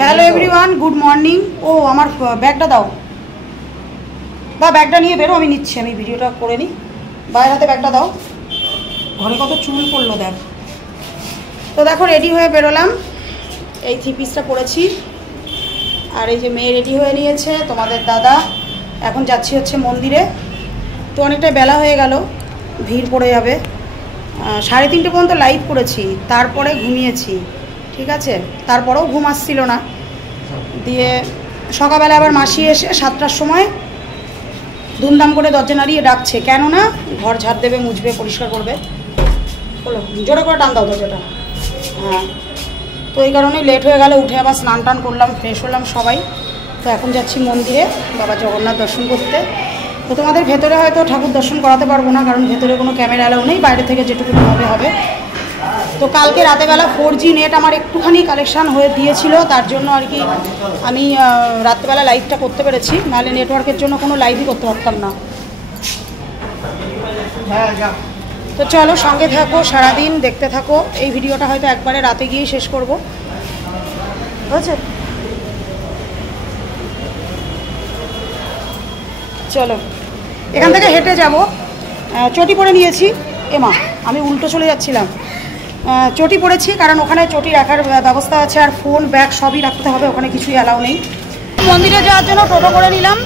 Hello everyone, good morning. ও আমার ব্যাগটা দাও, বা ব্যাগটা নিয়ে বেরো, আমি নিচ্ছি, আমি ভিডিওটা করে নিই। বাইরের হাতে ব্যাগটা দাও। ঘরে কত চুল পড়লো দেখ। তো দেখো রেডি হয়ে বেরোলাম, এই থ্রি পিসটা পরেছি, আর এই যে মেয়ে রেডি হয়ে নিয়েছে, তোমাদের দাদা। এখন যাচ্ছি হচ্ছে মন্দিরে। তো অনেকটাই বেলা হয়ে গেল, ভিড় পড়ে যাবে। 3:30 পর্যন্ত লাইভ করেছি, তারপরে ঘুমিয়েছি, ঠিক আছে। তারপরেও ঘুম আসছিল না। দিয়ে সকালবেলা আবার মাসি এসে 7টার সময় ধুমধাম করে দরজা নাড়িয়ে ডাকছে, কেননা ঘর ঝাড় দেবে, মুছবে, পরিষ্কার করবে। বলো, জোরে করে টান দাও দরজাটা। হ্যাঁ, তো এই কারণেই লেট হয়ে গেল। উঠে আবার স্নান টান করলাম, ফ্রেশ হলাম সবাই। তো এখন যাচ্ছি মন্দিরে বাবা জগন্নাথ দর্শন করতে। তো তোমাদের ভেতরে হয়তো ঠাকুর দর্শন করাতে পারবো না, কারণ ভেতরে কোনো ক্যামেরা অ্যালাউ নেই, বাইরে থেকে যেটুকু হবে। তো কালকে রাতেবেলা 4G নেট আমার একটুখানি কালেকশান হয়ে দিয়েছিল, তার জন্য আর কি আমি রাত্রেবেলা লাইভটা করতে পেরেছি, নাহলে নেটওয়ার্কের জন্য কোনো লাইভই করতে পারতাম না। তো চলো সঙ্গে থাকো, সারাদিন দেখতে থাকো। এই ভিডিওটা হয়তো একবারে রাতে গিয়েই শেষ করব, বুঝেছো? চলো এখান থেকে হেঁটে যাব। চটি পরে নিয়েছি। এমা, আমি উল্টো চলে যাচ্ছিলাম। চটি পরেছি কারণ ওখানে চটি রাখার ব্যবস্থা আছে, আর ফোন ব্যাগ সবই রাখতে হবে, ওখানে কিছুই অ্যালাউ নেই। মন্দিরে যাওয়ার জন্য টোটো করে নিলাম,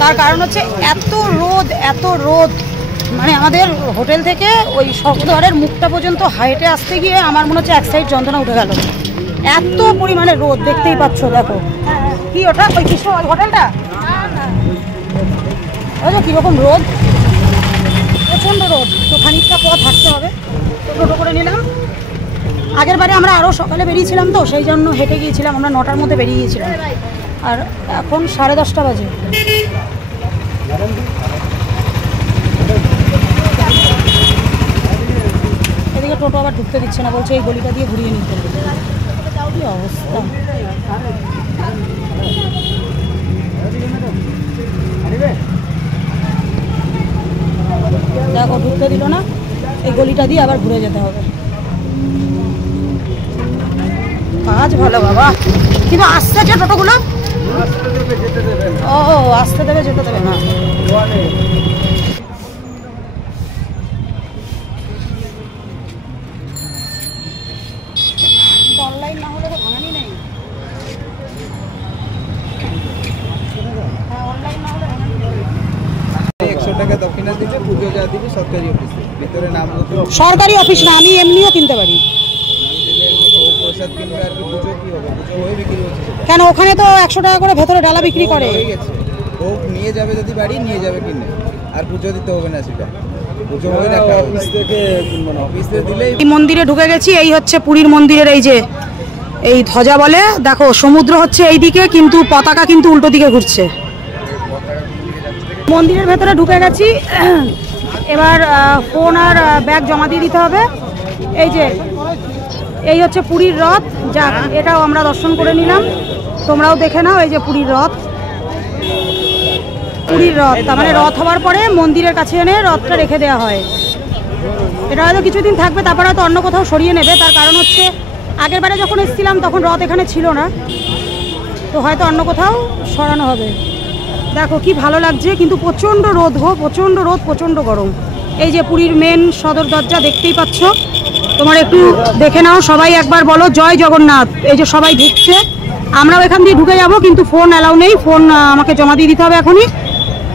তার কারণ হচ্ছে এত রোদ, এত রোদ। মানে আমাদের হোটেল থেকে ওই শঙ্করদ্বারের মুখটা পর্যন্ত হাইটে আসতে গিয়ে আমার মনে হচ্ছে এক সাইড যন্ত্রণা উঠে গেল, এত পরিমাণে রোদ। দেখতেই পাচ্ছ, দেখো কি ওটা, ওই কৃষ্ণ ওই হোটেলটা, ওই যে কীরকম রোদ, প্রচণ্ড রোদ। তো খানিকটা পথ হাঁটতে হবে, তো টোটো করে নিলাম। আগের বারে আমরা আরও সকালে বেরিয়েছিলাম, তো সেই জন্য হেঁটে গিয়েছিলাম। আমরা 9টার মধ্যে বেরিয়ে গিয়েছিলাম, আর এখন 10:30 বাজে। এদিকে টোটো আবার ঢুকতে দিচ্ছে না, বলছে এই গলিটা দিয়ে ঘুরিয়ে নিতে হবে। কি অবস্থা! দেখো ঢুকতে দিল না, এই গলিটা দিয়ে আবার ঘুরে যেতে হবে। কাজ ভালো বাবা, কিন্তু আসছে যে টোটোগুলো। ও আসতে দেবে, যেতে দেবে না। অনলাইন না হলে তো ভাঙানি নেই। হ্যাঁ, অনলাইন না হলে ভাঙানি নেই। 100 টাকা দক্ষিণা দিলে পুজো যা দিবি সরকারি অফিস, ভিতরে নাম সরকারি অফিস না, আমি এমনিও কিনতে পারি। প্রসাদ কিনবে আর কি, পুজো কি হবে, পুজো হয়ে বিক্রি হচ্ছে। কেন, ওখানে তো 100 টাকা করে ভেতরে ডালা বিক্রি করে। হয়ে গেছে, ভোগ নিয়ে যাবে, যদি বাড়ি নিয়ে যাবে কিনে, আর পুজো দিতে হবে না। সেটা পুজো হয়ে রাখা অফিস থেকে কিনবো না, অফিস থেকে দিলেই। এই মন্দিরে ঢুকে গেছি, এই হচ্ছে পুরীর মন্দিরের এই যে এই ধ্বজা বলে, দেখো সমুদ্র হচ্ছে এই দিকে, কিন্তু পতাকা কিন্তু উল্টো দিকে ঘুরছে। মন্দিরের ভেতরে ঢুকে গেছি, এবার ফোন আর ব্যাগ জমা দিয়ে দিতে হবে। এই যে এই হচ্ছে পুরীর রথ, যাক এটাও আমরা দর্শন করে নিলাম, তোমরাও দেখে নাও। এই যে পুরীর রথ, পুরীর রথ, তার মানে রথ হওয়ার পরে মন্দিরের কাছে এনে রথটা রেখে দেওয়া হয়। এটা হয়তো কিছুদিন থাকবে, তারপরে হয়তো অন্য কোথাও সরিয়ে নেবে। তার কারণ হচ্ছে আগের বারে যখন এসেছিলাম তখন রথ এখানে ছিল না, তো হয়তো অন্য কোথাও সরানো হবে। দেখো কি ভালো লাগছে, কিন্তু প্রচণ্ড রোদ গো, প্রচণ্ড রোদ, প্রচণ্ড গরম। এই যে পুরীর মেন সদর দরজা দেখতেই পাচ্ছ, তোমার একটু দেখে নাও। সবাই একবার বলো জয় জগন্নাথ। এই যে সবাই ঢুকছে, আমরাও এখান দিয়ে ঢুকে যাব, কিন্তু ফোন অ্যালাউ নেই, ফোন আমাকে জমা দিয়ে দিতে হবে এখনই।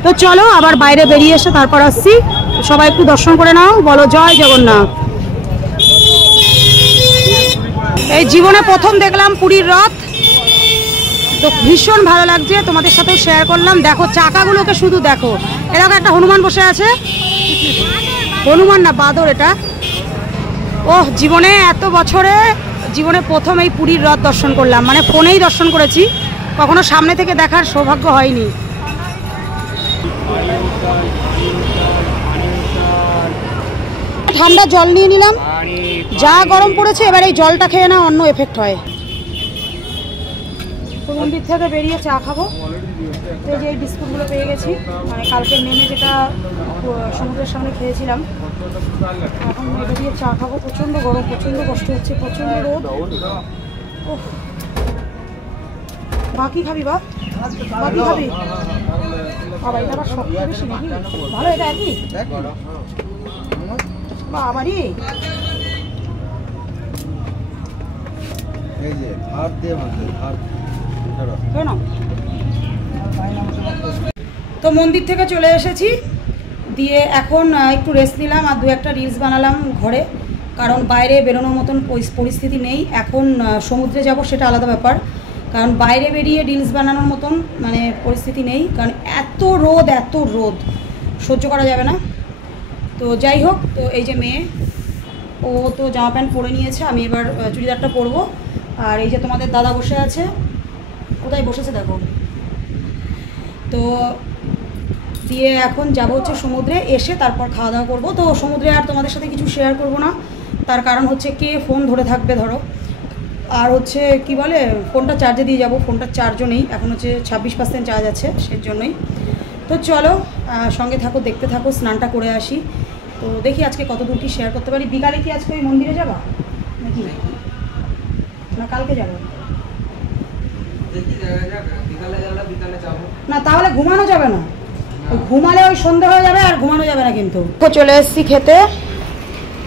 তো চলো আবার বাইরে বেরিয়ে এসে তারপর আসছি। সবাই একটু দর্শন করে নাও, বলো জয় জগন্নাথ। এই জীবনে প্রথম দেখলাম পুরীর রথ, তো ভীষণ ভালো লাগছে, তোমাদের সাথেও শেয়ার করলাম। দেখো চাকাগুলোকে শুধু দেখো, এরকম একটা হনুমান বসে আছে, হনুমান না বাদর এটা। ওহ, জীবনে এত বছরে জীবনে প্রথম এই পুরীর রথ দর্শন করলাম, মানে ফোনেই দর্শন করেছি, কখনো সামনে থেকে দেখার সৌভাগ্য হয়নি। ঠান্ডা জল নিয়ে নিলাম, যা গরম পড়েছে, এবার এই জলটা খেয়ে না অন্য এফেক্ট হয়। মন্দির থেকে বেরিয়ে চা খাবো। এই যে এই বিস্কুটগুলো পেয়ে গেছি, মানে কালকে নেমে যেটা সমুদ্রের সামনে খেয়েছিলাম, এখন এটা দিয়ে চা খাবো। প্রচণ্ড গরম, প্রচণ্ড কষ্ট হচ্ছে, প্রচণ্ড রোদ। বাকি খাবি বা বাকি খাবি বাবা এটা আবার শক্ত বেশি নাকি ভালো এটা একই বাবারি এই যে ভাত দিয়ে ভাত কেন তো মন্দির থেকে চলে এসেছি দিয়ে এখন একটু রেস্ট নিলাম আর দু একটা রিলস বানালাম ঘরে কারণ বাইরে বেরোনোর মতন পরিস্থিতি নেই এখন সমুদ্রে যাব সেটা আলাদা ব্যাপার কারণ বাইরে বেরিয়ে রিলস বানানোর মতন মানে পরিস্থিতি নেই কারণ এত রোদ সহ্য করা যাবে না তো যাই হোক তো এই যে মেয়ে ও তো জামা প্যান্ট পরে নিয়েছে আমি এবার চুড়িদারটা পরবো আর এই যে তোমাদের দাদা বসে আছে কোথায় বসেছে দেখো তো দিয়ে এখন যাব হচ্ছে সমুদ্রে এসে তারপর খাওয়া দাওয়া করবো তো সমুদ্রে আর তোমাদের সাথে কিছু শেয়ার করব না তার কারণ হচ্ছে কে ফোন ধরে থাকবে ধরো আর হচ্ছে কি বলে ফোনটা চার্জে দিয়ে যাব ফোনটার চার্জও নেই এখন হচ্ছে 26% চার্জ আছে সেই জন্যই তো চলো সঙ্গে থাকো দেখতে থাকো স্নানটা করে আসি তো দেখি আজকে কত দূর কি শেয়ার করতে পারি বিকালে কি আজকে ওই মন্দিরে যাবা নাকি না কালকে যাবো না তাহলে ঘুমানো যাবে না ঘুমালে ওই সন্ধ্যা হয়ে যাবে আর ঘুমানো যাবে না কিন্তু তো চলে এসেছি খেতে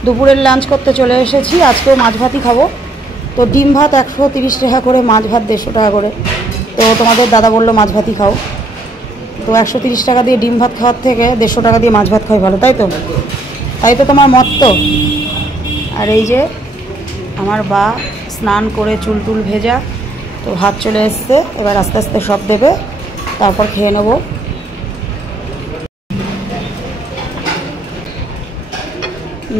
দুপুরের লাঞ্চ করতে চলে এসেছি আজকেও মাছ ভাতই খাবো তো ডিম ভাত 130 টাকা করে মাছ ভাত 150 টাকা করে তো তোমাদের দাদা বললো মাছ ভাতই খাও তো 130 টাকা দিয়ে ডিম ভাত খাওয়ার থেকে 150 টাকা দিয়ে মাছ ভাত খাওয়াই ভালো তাই তো তোমার মত তো আর এই যে আমার বা স্নান করে চুল টুল ভেজা তো ভাত চলে এসছে এবার আস্তে আস্তে সব দেবে তারপর খেয়ে নেবো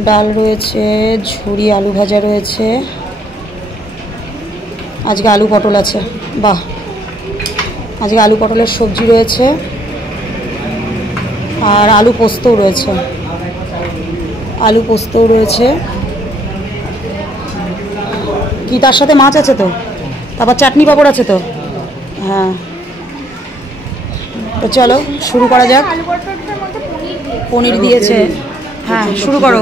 ডাল রয়েছে ঝুরি আলু ভাজা রয়েছে আজকে আলু পটল আছে বাহ আজকে আলু পটলের সবজি রয়েছে আর আলু পোস্তও রয়েছে কি তার সাথে মাছ আছে তো তারপর চাটনি পাঁপড় আছে তো হ্যাঁ তো চলো শুরু করা যাক পনির দিয়েছে হ্যাঁ শুরু করো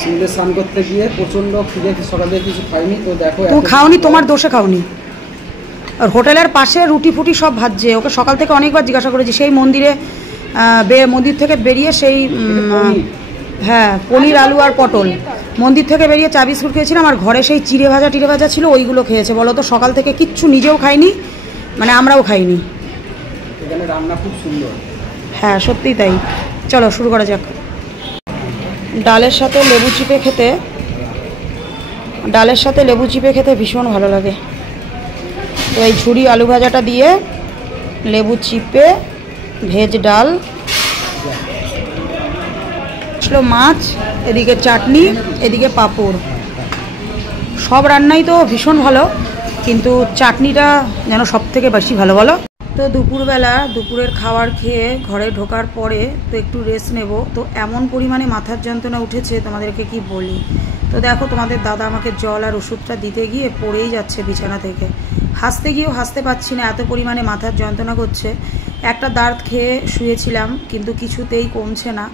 সমুদ্রে স্নান করতে গিয়ে প্রচন্ড খিদে সকালে কিছু খাইনি তো দেখো তুমি খাওনি তোমার দোষে খাওনি আর হোটেলের পাশে রুটি ফুটি সব ভাজছে ওকে সকাল থেকে অনেকবার জিজ্ঞাসা করেছি সেই মন্দিরে মন্দির থেকে বেরিয়ে সেই হ্যাঁ পনির আলু আর পটল মন্দির থেকে বেরিয়ে চা বিস্কুট খেয়েছিলাম আর ঘরে সেই চিড়ে ভাজা ছিল ওইগুলো খেয়েছে বলো তো সকাল থেকে কিচ্ছু নিজেও খাইনি মানে আমরাও খাইনি এখানে রান্না খুব সুন্দর হ্যাঁ সত্যিই তাই চলো শুরু করা যাক ডালের সাথে লেবু চিপে খেতে ভীষণ ভালো লাগে তো এই ঝুরি আলু ভাজাটা দিয়ে লেবু চিপে ভেজ ডাল মাছ এদিকে চাটনি এদিকে পাঁপড় সব রান্নাই তো ভীষণ ভালো কিন্তু চাটনিটা যেন সব থেকে বেশি ভালো বলো তো দুপুরের খাবার খেয়ে ঘরে ঢোকার পরে তো একটু রেস্ট নেব তো এমন পরিমাণে মাথার যন্ত্রণা উঠেছে তোমাদেরকে কি বলি তো দেখো তোমাদের দাদা আমাকে জল আর ওষুধটা দিতে গিয়ে পড়েই যাচ্ছে বিছানা থেকে হাসতে গিয়েও হাসতে পারছি না এত পরিমাণে মাথার যন্ত্রণা করছে একটা দাঁত খেয়ে শুয়েছিলাম কিন্তু কিছুতেই কমছে না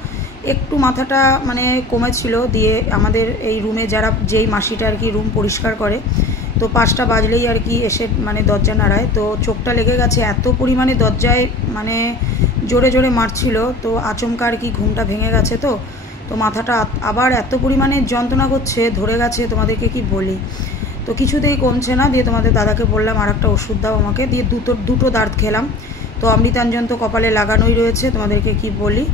একটু মাথাটা মানে কমেছিল দিয়ে আমাদের এই রুমে যেই মাসিটা আর কি রুম পরিষ্কার করে তো 5টা বাজলেই আর কি এসে মানে দরজা নাড়ায় তো চোখটা লেগে গেছে এত পরিমাণে দরজায় মানে জোরে জোরে মারছিল তো আচমকা আর কি ঘুমটা ভেঙে গেছে তো মাথাটা আবার এত পরিমাণে যন্ত্রণা করছে ধরে গেছে তোমাদেরকে কি বলি তো কিছুতেই কমছে না দিয়ে তোমাদের দাদাকে বললাম আর একটা ওষুধ দাও আমাকে দিয়ে দুটো দাঁত খেলাম তো অমৃতাঞ্জন তো কপালে লাগানোই রয়েছে তোমাদেরকে কি বলি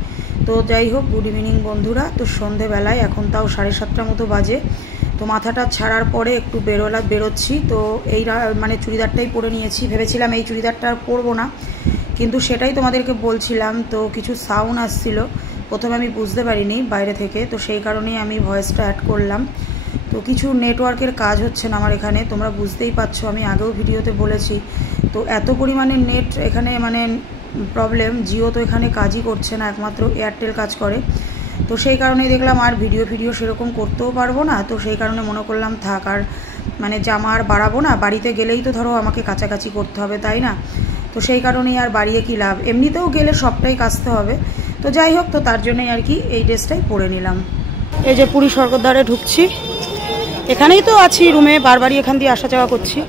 তো যাই হোক গুড ইভিনিং বন্ধুরা তো সন্ধেবেলায় এখন তাও 7:30 মতো বাজে তো মাথাটা ছাড়ার পরে একটু বেরোচ্ছি তো এই মানে চুড়িদারটাই পরে নিয়েছি ভেবেছিলাম এই চুড়িদারটা আর পরবো না কিন্তু সেটাই তোমাদেরকে বলছিলাম তো কিছু সাউন্ড আসছিল প্রথমে আমি বুঝতে পারিনি বাইরে থেকে তো সেই কারণেই আমি ভয়েসটা অ্যাড করলাম তো কিছু নেটওয়ার্কের কাজ হচ্ছে না আমার এখানে তোমরা বুঝতেই পারছো আমি আগেও ভিডিওতে বলেছি তো এত পরিমাণে নেট এখানে মানে প্রবলেম জিও তো এখানে কাজই করছে না একমাত্র এয়ারটেল কাজ করে তো সেই কারণেই দেখলাম আর ভিডিও সেরকম করতেও পারবো না তো সেই কারণে মনে করলাম থাক আর মানে জামা আর বাড়াবো না বাড়িতে গেলেই তো ধরো আমাকে কাচাকাচি করতে হবে তাই না তো সেই কারণেই আর বাড়িয়ে কি লাভ এমনিতেও গেলে সবটাই কাচতে হবে তো যাই হোক তো তার জন্যই আর কি এই ড্রেসটাই পরে নিলাম এই যে পুরী স্বর্গদ্বারে ঢুকছি এখানেই তো আছি রুমে বারবারই এখান দিয়ে আসা যাওয়া করছি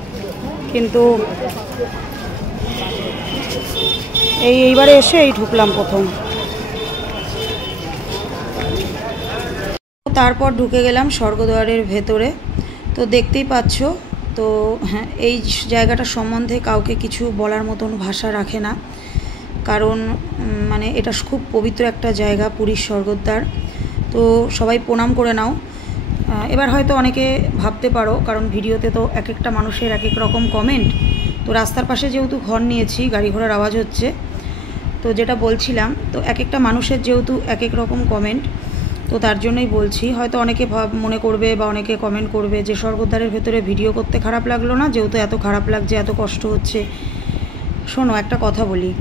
কিন্তু এইবারে এসে এই ঢুকলাম প্রথম, তারপর ঢুকে গেলাম স্বর্গদ্বারের ভেতরে। তো দেখতেই পাচ্ছ, তো হ্যাঁ, এই জায়গাটা সম্বন্ধে কাউকে কিছু বলার মতন ভাষা রাখে না, কারণ মানে এটা খুব পবিত্র একটা জায়গা, পুরীর স্বর্গদ্বার। তো সবাই প্রণাম করে নাও। এবার হয়তো অনেকে ভাবতে পারো, কারণ ভিডিওতে তো এক একটা মানুষের এক এক রকম কমেন্ট। তো রাস্তার পাশে যেহেতু ঘর নিয়েছি, গাড়ি ঘোড়ার আওয়াজ হচ্ছে, তো যেটা বলছিলাম, তো এক একটা মানুষের যেহেতু এক এক রকম কমেন্ট, তো তার জন্যই বলছি। হয়তো অনেকে মনে করবে বা অনেকে কমেন্ট করবে যে স্বর্গদ্বারের ভেতরে ভিডিও করতে খারাপ লাগলো না, যেহেতু এত খারাপ লাগছে, এত কষ্ট হচ্ছে। শোনো, একটা কথা বলি,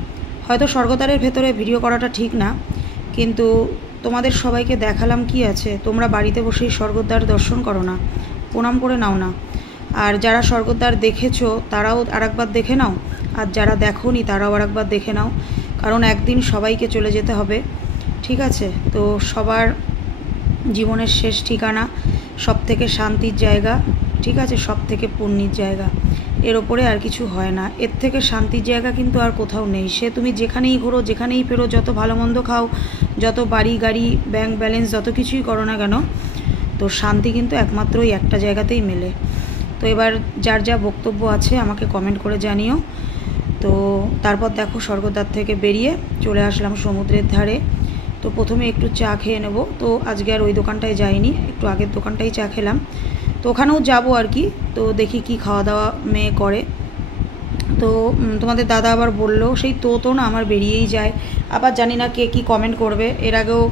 হয়তো স্বর্গদ্বারের ভেতরে ভিডিও করাটা ঠিক না, কিন্তু তোমাদের সবাইকে দেখালাম কি আছে, তোমরা বাড়িতে বসেই স্বর্গদ্বার দর্শন করো না, প্রণাম করে নাও না। আর যারা স্বর্গদ্বার দেখেছো তারাও আরেকবার দেখে নাও, আর যারা দেখোনি তারাও আরেকবার দেখে নাও, কারণ একদিন সবাইকে চলে যেতে হবে, ঠিক আছে? তো সবার জীবনের শেষ ঠিকানা সব থেকে শান্তির জায়গা, ঠিক আছে, সব থেকে পুণ্যের জায়গা, এর ওপরে আর কিছু হয় না। এর থেকে শান্তির জায়গা কিন্তু আর কোথাও নেই। সে তুমি যেখানেই ঘোরো, যেখানেই ফেরো, যত ভালো মন্দ খাও, যত বাড়ি গাড়ি ব্যাংক ব্যালেন্স যত কিছুই করো না কেন, তো শান্তি কিন্তু একমাত্র ওই একটা জায়গাতেই মেলে। তো এবার যার যা বক্তব্য আছে আমাকে কমেন্ট করে জানিও। তো তারপর দেখো স্বর্গদ্বার থেকে বেরিয়ে চলে আসলাম সমুদ্রের ধারে। তো প্রথমে একটু চা খেয়ে নেব। তো আজকে আর ওই দোকানটায় যাইনি, একটু আগের দোকানটাই চা খেলাম। তো ওখানেও যাবো আর কি, তো দেখি কি খাওয়া দাওয়া মেয়ে করে। তো তোমাদের দাদা আবার বললো, সেই তো না আমার বেরিয়েই যায়, আবার জানি না কে কী কমেন্ট করবে। এর আগেও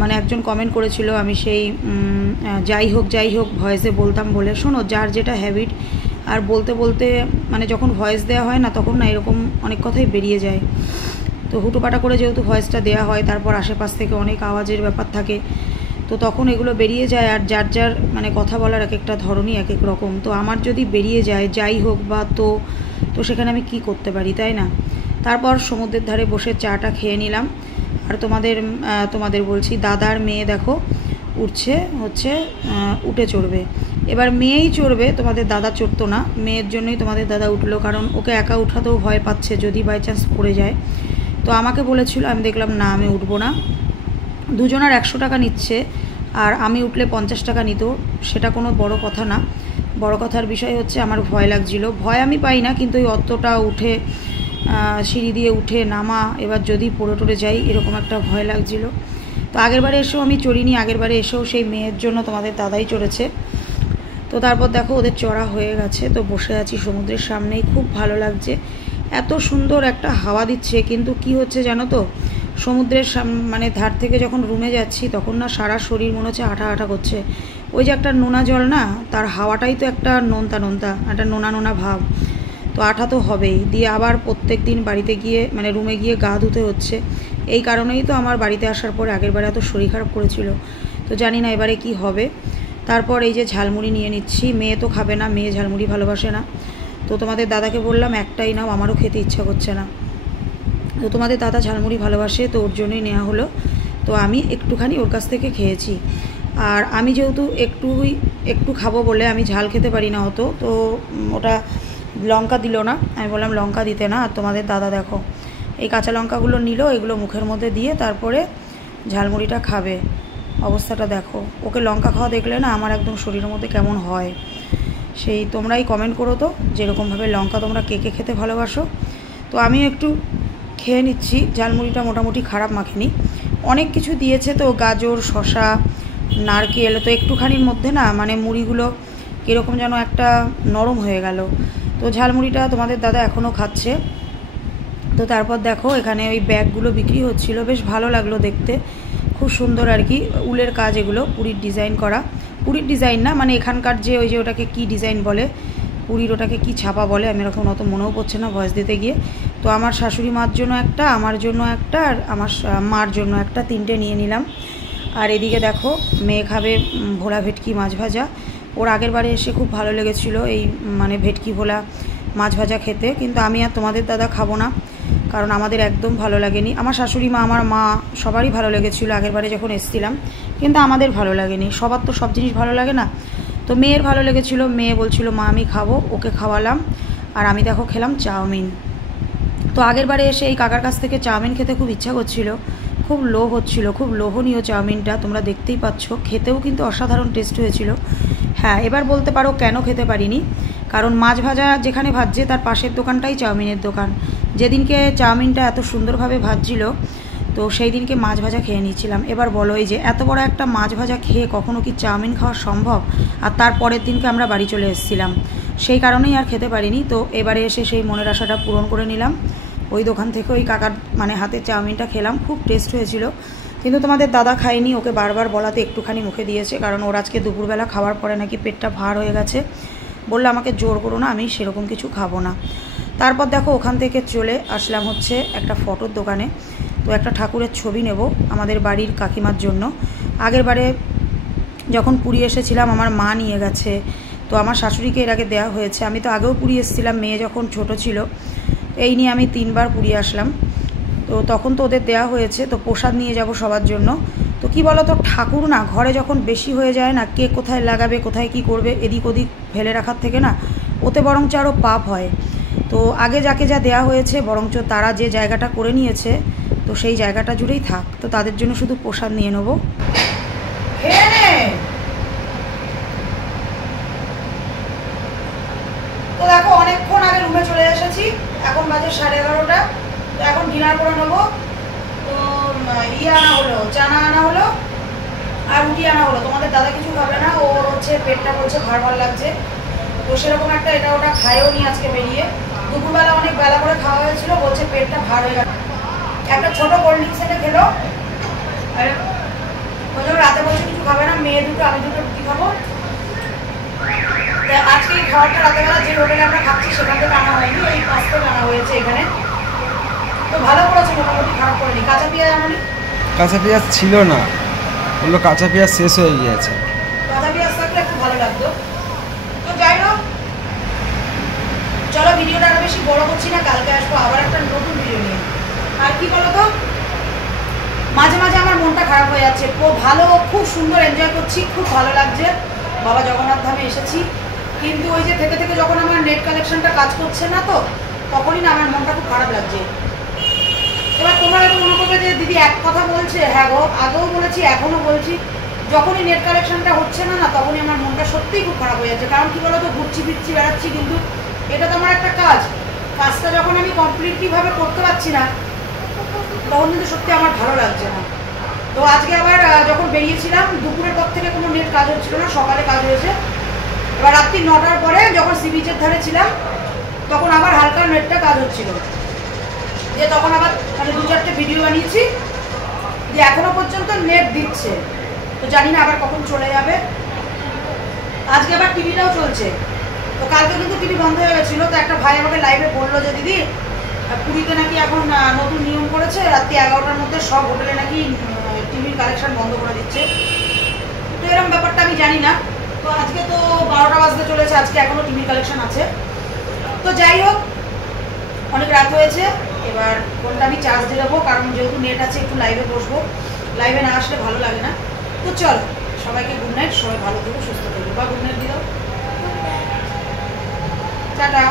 মানে একজন কমেন্ট করেছিল, আমি সেই যাই হোক ভয়েসে বলতাম বলে। শোনো, যার যেটা হ্যাবিট, আর বলতে বলতে মানে যখন ভয়েস দেওয়া হয় না, তখন না এরকম অনেক কথাই বেরিয়ে যায়। তো হুটোপাটা করে যেহেতু ভয়েসটা দেওয়া হয়, তারপর আশেপাশ থেকে অনেক আওয়াজের ব্যাপার থাকে, তো তখন এগুলো বেরিয়ে যায়। আর যার যার মানে কথা বলার এক একটা ধরনই এক এক রকম। তো আমার যদি বেরিয়ে যায় যাই হোক বা তো সেখানে আমি কি করতে পারি, তাই না? তারপর সমুদ্রের ধারে বসে চাটা খেয়ে নিলাম। আর তোমাদের বলছি, দাদার মেয়ে দেখো হচ্ছে উঠে চড়বে। এবার মেয়েই চড়বে, তোমাদের দাদা চড়তো না। মেয়ের জন্যই তোমাদের দাদা উঠলো, কারণ ওকে একা উঠাতেও ভয় পাচ্ছে যদি বাই চান্স পড়ে যায়। তো আমাকে বলেছিল, আমি দেখলাম না, আমি উঠবো না। দুজনার 100 টাকা নিচ্ছে, আর আমি উঠলে 50 টাকা নিত। সেটা কোনো বড় কথা না, বড় কথার বিষয় হচ্ছে আমার ভয় লাগছিল। ভয় আমি পাই না, কিন্তু ওই অতটা উঠে সিঁড়ি দিয়ে উঠে নামা, এবার যদি পড়ে টড়ে যাই, এরকম একটা ভয় লাগছিল। তো আগেরবারে এসেও আমি চড়িনি, আগেরবারে এসেও সেই মেয়ের জন্য তোমাদের দাদাই চড়েছে। তো তারপর দেখো ওদের চড়া হয়ে গেছে। তো বসে আছি সমুদ্রের সামনেই, খুব ভালো লাগছে, এত সুন্দর একটা হাওয়া দিচ্ছে। কিন্তু কি হচ্ছে জানো তো, সমুদ্রের মানে ধার থেকে যখন রুমে যাচ্ছি, তখন না সারা শরীর মনে হচ্ছে আঠা আঠা করছে। ওই যে একটা নোনা জল না, তার হাওয়াটাই তো একটা নোনতা, একটা নোনা ভাব, তো আঠা তো হবেই। দিয়ে আবার প্রত্যেক দিন বাড়িতে গিয়ে মানে রুমে গিয়ে গা ধুতে হচ্ছে। এই কারণেই তো আমার বাড়িতে আসার পরে আগেরবারে এত শরীর খারাপ করেছিল। তো জানি না এবারে কি হবে। তারপর এই যে ঝালমুড়ি নিয়ে নিচ্ছি, মেয়ে তো খাবে না, মেয়ে ঝালমুড়ি ভালোবাসে না। তো তোমাদের দাদাকে বললাম একটাই নাও, আমারও খেতে ইচ্ছা করছে না। তো তোমাদের দাদা ঝালমুড়ি ভালোবাসে, তো ওর জন্যই নেওয়া হলো। তো আমি একটুখানি ওর কাছ থেকে খেয়েছি। আর আমি যেহেতু একটু খাবো বলে আমি ঝাল খেতে পারি না অত, তো ওটা লঙ্কা দিল না। আমি বললাম লঙ্কা দিতে না। আর তোমাদের দাদা দেখো এই কাঁচা লঙ্কাগুলো নিল, এগুলো মুখের মধ্যে দিয়ে তারপরে ঝালমুড়িটা খাবে। অবস্থাটা দেখো, ওকে লঙ্কা খাওয়া দেখলে না আমার একদম শরীরের মধ্যে কেমন হয়। সেই তোমরাই কমেন্ট করো তো, যেরকমভাবে লঙ্কা তোমরা কে কে খেতে ভালোবাসো। তো আমি একটু খেয়ে নিচ্ছি। ঝালমুড়িটা মোটামুটি খারাপ মাখেনি, অনেক কিছু দিয়েছে তো, গাজর, শশা, নারকেল। তো একটুখানির মধ্যে না মানে মুড়িগুলো কীরকম যেন একটা নরম হয়ে গেল। তো ঝালমুড়িটা তোমাদের দাদা এখনও খাচ্ছে। তো তারপর দেখো এখানে ওই ব্যাগগুলো বিক্রি হচ্ছিল, বেশ ভালো লাগলো দেখতে, খুব সুন্দর আর কি, উলের কাজ, এগুলো পুরীর ডিজাইন করা। পুরীর ডিজাইন না, মানে এখানকার যে ওই যে ওটাকে কি ডিজাইন বলে, পুরীর ওটাকে কি ছাপা বলে, আমি এরকম অত মনেও পড়ছে না ভয়েস দিতে গিয়ে। তো আমার শাশুড়ি মার জন্য একটা, আমার জন্য একটা, আর আমার মার জন্য একটা, 3টে নিয়ে নিলাম। আর এদিকে দেখো মেয়ে খাবে ভোলা ভেটকি মাছ ভাজা। ওর আগের বারে এসে খুব ভালো লেগেছিলো এই মানে ভেটকি ভোলা মাছ ভাজা খেতে, কিন্তু আমি আর তোমাদের দাদা খাবো না, কারণ আমাদের একদম ভালো লাগেনি। আমার শাশুড়ি মা, আমার মা সবারই ভালো লেগেছিলো আগেরবারে যখন এসেছিলাম, কিন্তু আমাদের ভালো লাগেনি। সবার তো সব জিনিস ভালো লাগে না। তো মেয়ের ভালো লেগেছিলো, মেয়ে বলছিল মা আমি খাবো, ওকে খাওয়ালাম। আর আমি দেখো খেলাম চাউমিন। তো আগের বারে এসে এই কাকার কাছ থেকে চাউমিন খেতে খুব ইচ্ছা করছিল, খুব লোভ হচ্ছিল, খুব লোভনীয় চাউমিনটা, তোমরা দেখতেই পাচ্ছ। খেতেও কিন্তু অসাধারণ টেস্ট হয়েছিল। হ্যাঁ, এবার বলতে পারো কেন খেতে পারিনি, কারণ মাছ ভাজা যেখানে ভাজছে তার পাশের দোকানটাই চাউমিনের দোকান। যেদিনকে চাউমিনটা এত সুন্দরভাবে ভাজছিল, তো সেই দিনকে মাছ ভাজা খেয়ে নিয়েছিলাম। এবার বলো, এই যে এত বড় একটা মাছ ভাজা খেয়ে কখনো কি চাউমিন খাওয়া সম্ভব? আর তার পরের দিনকে আমরা বাড়ি চলে এসেছিলাম, সেই কারণেই আর খেতে পারিনি। তো এবারে এসে সেই মনের আশাটা পূরণ করে নিলাম। ওই দোকান থেকে ওই কাকার মানে হাতে চাউমিনটা খেলাম, খুব টেস্ট হয়েছিল। কিন্তু তোমাদের দাদা খায়নি, ওকে বারবার বলাতে একটুখানি মুখে দিয়েছে, কারণ ওর আজকে দুপুরবেলা খাওয়ার পরে নাকি পেটটা ভার হয়ে গেছে। বললো আমাকে জোর করো না, আমি সেরকম কিছু খাবো না। তারপর দেখো ওখান থেকে চলে আসলাম হচ্ছে একটা ফটোর দোকানে। তো একটা ঠাকুরের ছবি নেব আমাদের বাড়ির কাকিমার জন্য। আগের বারে যখন পুরী এসেছিলাম আমার মা নিয়ে গেছে, তো আমার শাশুড়িকে এর আগে দেওয়া হয়েছে। আমি তো আগেও পুরী এসেছিলাম, মেয়ে যখন ছোট ছিল। এই নিয়ে আমি 3 বার পুরী আসলাম। তো তখন তো ওদের দেওয়া হয়েছে, তো প্রসাদ নিয়ে যাব সবার জন্য। তো কি বলো তো, ঠাকুর না ঘরে যখন বেশি হয়ে যায় না, কে কোথায় লাগাবে, কোথায় কি করবে, এদিক ওদিক ফেলে রাখার থেকে না, ওতে বরঞ্চ আরও পাপ হয়। তো আগে যাকে যা দেওয়া হয়েছে, বরঞ্চ তারা যে জায়গাটা করে নিয়েছে, তো সেই জায়গাটা জুড়েই থাক। তো তাদের জন্য শুধু প্রসাদ নিয়ে নেবো। তো দেখো অনেকক্ষণ আগে রুমে চলে এসেছি, এখন বাজে 11:30। তো এখন ডিনার করে নেবো। তো আনা হলো, চানা আনা হলো আর রুটি আনা হলো। তোমাদের দাদা কিছু খাবে না, ওর হচ্ছে পেটটা বলছে ভার ভার লাগছে। তো সেরকম একটা এটা ওটা খায়ও নি আজকে বেরিয়ে। দুপুরবেলা অনেক বেলা করে খাওয়া হয়েছিল, বলছে পেটটা ভার হয়ে গেছে। একটা ছোট কোল্ড ড্রিঙ্কস এনে খেলো। আর ওই জন্য রাতে বলছে কিছু খাবে না, মেয়ে দুটো আমি দুটো রুটি খাবো। আজকে এই খাবারটা রাতেবেলা যে হোটেলে আমরা খাচ্ছি সেখান থেকে আনা হয়নি, এই পাশ থেকে আনা হয়েছে এখানে। তো ভালো করেছে, মোটামুটি খারাপ করেনি। কাঁচা পেঁয়াজ আনানি? কাঁচা পেঁয়াজ ছিল না, বললো কাঁচা পেঁয়াজ শেষ হয়ে গিয়েছে। কাঁচা পেঁয়াজ থাকলে একটু ভালো লাগতো। তো যাই হোক, চলো ভিডিওটা আরো বেশি বড় করছি না, কালকে আসবো আবার একটা নতুন ভিডিও নিয়ে। আর কি বলো তো, মাঝে মাঝে আমার মনটা খারাপ হয়ে যাচ্ছে। ভালো, খুব সুন্দর এনজয় করছি, খুব ভালো লাগছে। বাবা জগন্নাথ ধামে এসেছি, কিন্তু ওই যে থেকে থেকে যখন আমার নেট কানেকশনটা কাজ করছে না, তো তখনই না আমার মনটা খুব খারাপ লাগছে। এবার তোমরা হয়তো মনে করবে যে দিদি এক কথা বলছে। হ্যাঁ গো, আগেও বলেছি, এখনও বলছি, যখনই নেট কানেকশনটা হচ্ছে না না, তখনই আমার মনটা সত্যিই খুব খারাপ হয়ে যাচ্ছে। কারণ কি বলো তো, ঘুরছি ফিরছি বেড়াচ্ছি, কিন্তু এটা তো আমার একটা কাজ। কাজটা যখন আমি কমপ্লিটলিভাবে করতে পারছি না, তখন কিন্তু সত্যি আমার ভালো লাগছে না। তো আজকে আবার যখন বেরিয়েছিলাম, দুপুরের পর থেকে কোনো নেট কাজ হচ্ছিল না, সকালে কাজ হয়েছে। এবার রাত্রি 9টার পরে যখন সি বিচের ধারে ছিলাম, তখন আবার হালকা নেটটা কাজ হচ্ছিল। যে তখন আবার মানে 2-4টে ভিডিও বানিয়েছি, যে এখনো পর্যন্ত নেট দিচ্ছে। তো জানি না আবার কখন চলে যাবে। আজকে আবার টিভিটাও চলছে। তো কালকে কিন্তু টিভি বন্ধ হয়ে গেছিলো। তো একটা ভাই আমাকে লাইভে বললো যে দিদি, পুরীতে নাকি এখন নতুন নিয়ম করেছে, রাত্রি 11টার মধ্যে সব হোটেলে নাকি টিভির কানেকশন বন্ধ করে দিচ্ছে। তো এরকম ব্যাপারটা আমি জানি না। তো আজকে তো 12টা বাজতে চলেছে, আজকে এখনো টিভির কালেকশন আছে। তো যাই হোক, অনেক রাত হয়েছে। এবার ফোনটা আমি চার্জ দিয়ে দেবো, কারণ যেহেতু নেট আছে একটু লাইভে বসবো, লাইভে না আসলে ভালো লাগে না। তো চল, সবাইকে গুড নাইট, সবাই ভালো থেকো, সুস্থ থেকো। বা গুড নাইট দিও, টাটা।